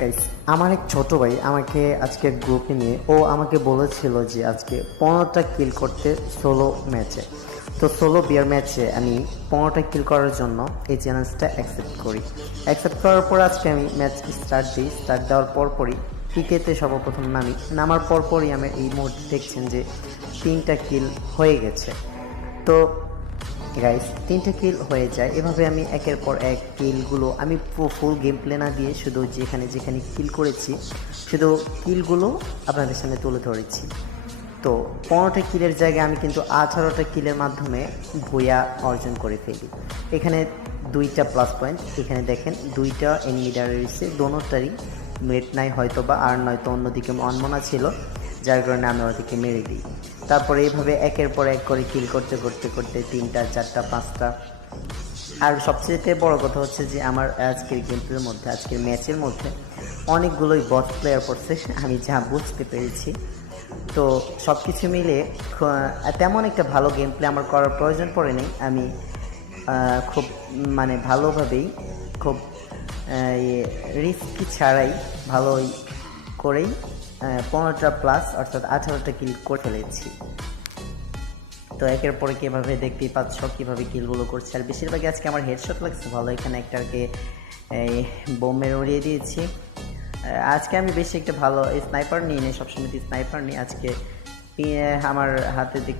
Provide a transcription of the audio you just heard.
Guys, আমার এক ছোট ভাই আমাকে আজকে গ্রুপে নিয়ে আমাকে বলেছিল যে আজকে 15টা কিল করতে সোলো ম্যাচে। তো সোলো বিয়ার ম্যাচে আমি 15টা কিল করার জন্য এই চ্যালেঞ্জটা অ্যাকসেপ্ট করার পর আজকে আমি ম্যাচ স্টার্ট দেওয়ার পরপরই পিকেতে সর্বপ্রথম নামার পরপরই আমি এই মুহূর্তে দেখছেন যে 3টা কিল হয়ে গেছে। তো গাইস, 3টে কিল হয়ে যায়। এভাবে আমি একের পর এক কিলগুলো আমি ফুল গেম প্লে না দিয়ে শুধু যেখানে যেখানে কিল করেছি শুধু কিলগুলো আপনাদের সামনে তুলে ধরেছি। তো 15টা কিলের জায়গায় আমি কিন্তু 18টা কিলের মাধ্যমে ভুয়া অর্জন করে ফেলি। এখানে 2টা প্লাস পয়েন্ট, এখানে দেখেন 2টা এনিমিডার রয়েছে, দোনোটারই মেট নাই হয়তো বা, আর নয়তো অন্যদিকে অনমনা ছিল, যার কারণে আমি ওদিকে মেরে দিই। তারপরে এইভাবে একের পর এক করে কিল করতে করতে করতে 3টা 4টা 5টা। আর সবচেয়ে বড় কথা হচ্ছে যে আমার আজকের গেমপ্লের মধ্যে, আজকের ম্যাচের মধ্যে অনেকগুলোই বট প্লেয়ার পড়ছে, আমি যা বুঝতে পেরেছি। তো সব কিছু মিলে তেমন একটা ভালো গেম প্লে আমার করার প্রয়োজন পড়েনি। আমি খুব ভালোভাবেই, খুব রিস্কি ছাড়াই ভালোই করেই 15টা প্লাস অর্থাৎ 18টা কিল করে ফেলেছি। তো একের পরে কীভাবে দেখতেই পাচ্ছ কীভাবে কিলগুলো করছে, আর বেশিরভাগই আজকে আমার হেডশট লাগছে ভালো। এখানে একটাকে এই বোমের উড়িয়ে দিয়েছি। আজকে আমি বেশি একটা ভালো স্নাইপার নিই, সবসময় স্নাইপার নিই। আজকে আমার হাতে দেখতে